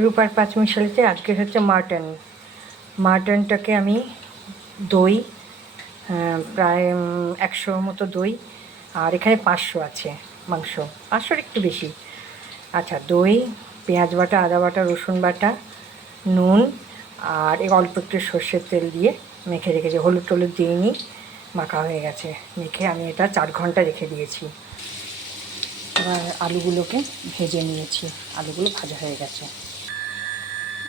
রূপার পাঁচমিশালিতে আজকে হচ্ছে মাটন। মাটনটাকে আমি দই প্রায় 100 মতো দই, আর এখানে 500 আছে মাংস, 500-র একটু বেশি। আচ্ছা, দই, পেঁয়াজ বাটা, আদা বাটা, রসুন বাটা, নুন আর অল্প একটু সর্ষের তেল দিয়ে মেখে রেখেছি। হলুদ টলুদ দিইনি, মাখা হয়ে গেছে। মেখে আমি এটা 4 ঘন্টা রেখে দিয়েছি। এবার আলুগুলোকে ভেজে নিয়েছি, আলুগুলো ভাজা হয়ে গেছে।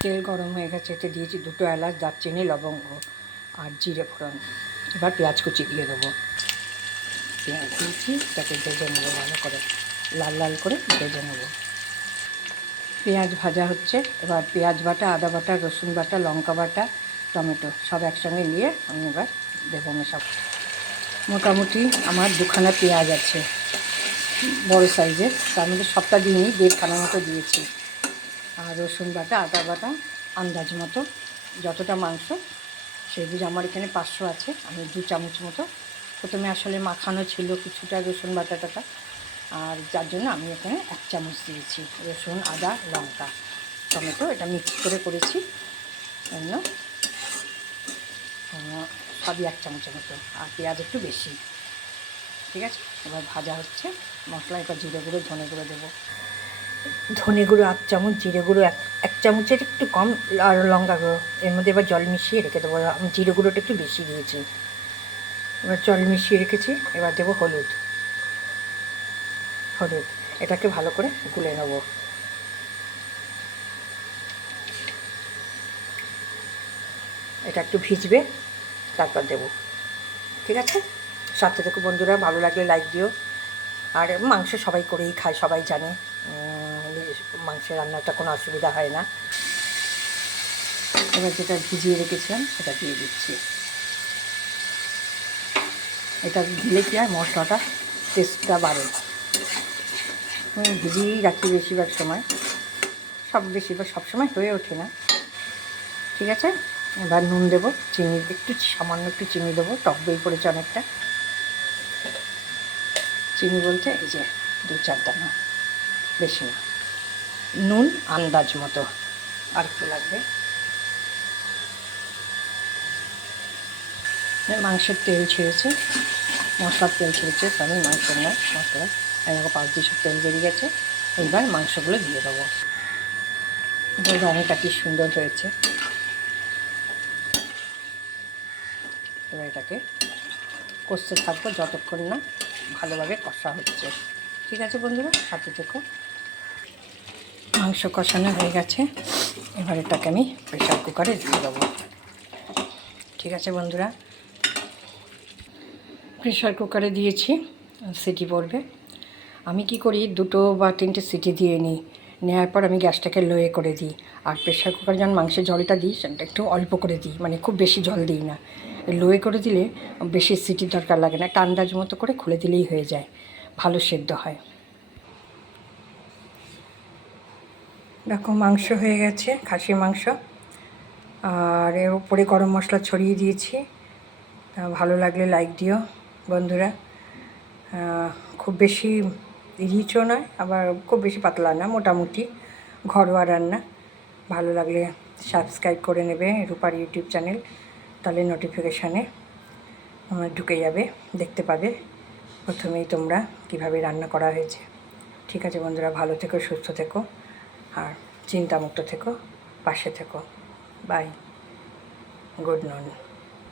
তেল গরম হয়ে গেছে, এতে দিয়েছি 2 এলাচ, দারচিনি, লবঙ্গ আর জিরে ফোড়ন। এবার পেঁয়াজ কুচি দিয়ে দেবো। পেঁয়াজ দিয়েছি, তাকে ভেজে নেবো ভালো করে, লাল লাল করে ভেজে নেবো। পেঁয়াজ ভাজা হচ্ছে, এবার পেঁয়াজ বাটা, আদা বাটা, রসুন বাটা, লঙ্কা বাটা, টমেটো সব একসঙ্গে নিয়ে আমি এবার দেবো মেশাবো। মোটামুটি আমার 2খানা পেঁয়াজ আছে বড় সাইজের, তার মধ্যে সবটা দিইনি, 1.5খানা মতো দিয়েছি। আর রসুন বাটা, আদা বাটা আন্দাজ মতো, যতটা মাংস সেই বুঝে। আমার এখানে 500 আছে, আমি 2 চামচ মতো প্রথমে আসলে মাখানো ছিল কিছুটা রসুন বাটাটা, আর যার জন্য আমি এখানে 1 চামচ দিয়েছি রসুন, আদা, লঙ্কা, টমেটো, এটা মিক্স করে করেছি। জন্য সবই 1 চামচের মতো, আর পেঁয়াজ একটু বেশি। ঠিক আছে, এবার ভাজা হচ্ছে মশলা। এবার জিরে গুঁড়ো, ধনে গুঁড়ো দেবো। ধনে গুঁড়ো 1 চামচ, জিরে গুঁড়ো 1 চামচের একটু কম, আর লঙ্কা গুঁড়ো। এর মধ্যে এবার জল মিশিয়ে রেখে দেবো। আমি জিরে গুঁড়োটা একটু বেশি দিয়েছি। এবার জল মিশিয়ে রেখেছি, এবার দেবো হলুদ। এটাকে ভালো করে গুলে নেব। এটা একটু ভিজবে, তারপর দেবো। ঠিক আছে, সাথে থেকে বন্ধুরা, ভালো লাগলে লাইক দিও। আর মাংস সবাই করেই খায়, সবাই জানে মাংসের রান্নাটা কোনো অসুবিধা হয় না। এবার যেটা ভিজিয়ে রেখেছিলাম সেটা দিয়ে দিচ্ছি। এটা দিলে কি হয়, মশলাটা টেস্টটা বাড়ে। ভিজিয়েই রাখি বেশিরভাগ সময়, বেশিরভাগ সবসময় হয়ে ওঠে না। ঠিক আছে, এবার নুন দেবো, চিনি একটু, সামান্য একটু চিনি দেবো। টক দই করেছে অনেকটা। চিনি বলতে এই যে 2-4 দানা, বেশি না। নুন আন্দাজ মতো, আর একটু লাগবে। মাংসের তেল ছেড়েছে, মশলার তেল ছেড়েছে, তাহলে মাংস না মশলা এরকম 5-2 তেল বেরিয়ে গেছে। এইবার মাংসগুলো দিয়ে দেবো। রঙটা কি সুন্দর হয়েছে। এবার এটাকে কষতে থাকবো যতক্ষণ না ভালোভাবে কষা হচ্ছে। ঠিক আছে বন্ধুরা, সাথে থেকো। মাংস কষানো হয়ে গেছে, এবার এটাকে আমি প্রেশার কুকারে দিয়ে দেবো। ঠিক আছে বন্ধুরা, প্রেশার কুকারে দিয়েছি, সিটি পড়বে। আমি কি করি, 2 বা 3টে সিটি দিয়ে নিই, নেওয়ার পর আমি গ্যাসটাকে লোয়ে করে দিই। আর প্রেশার কুকারে যখন মাংসের জলটা দিই, সেটা একটু অল্প করে দিই, মানে খুব বেশি জল দিই না। লোয়ে করে দিলে বেশি সিটির দরকার লাগে না, একটা আন্দাজ মতো করে খুলে দিলেই হয়ে যায়, ভালো সেদ্ধ হয়। দেখো, মাংস হয়ে গেছে, খাসির মাংস। আর এর উপরে গরম মশলা ছড়িয়ে দিয়েছি। ভালো লাগলে লাইক দিও বন্ধুরা। খুব বেশি রিচও নয়, আবার খুব বেশি পাতলা না, মোটামুটি ঘরোয়া রান্না। ভালো লাগলে সাবস্ক্রাইব করে নেবে রূপার ইউটিউব চ্যানেল, তাহলে নোটিফিকেশানে ঢুকে যাবে, দেখতে পাবে প্রথমেই তোমরা কীভাবে রান্না করা হয়েছে। ঠিক আছে বন্ধুরা, ভালো থেকো, সুস্থ থেকো, আর চিন্তামুক্ত থেকো, পাশে থেকো। Bye, good night.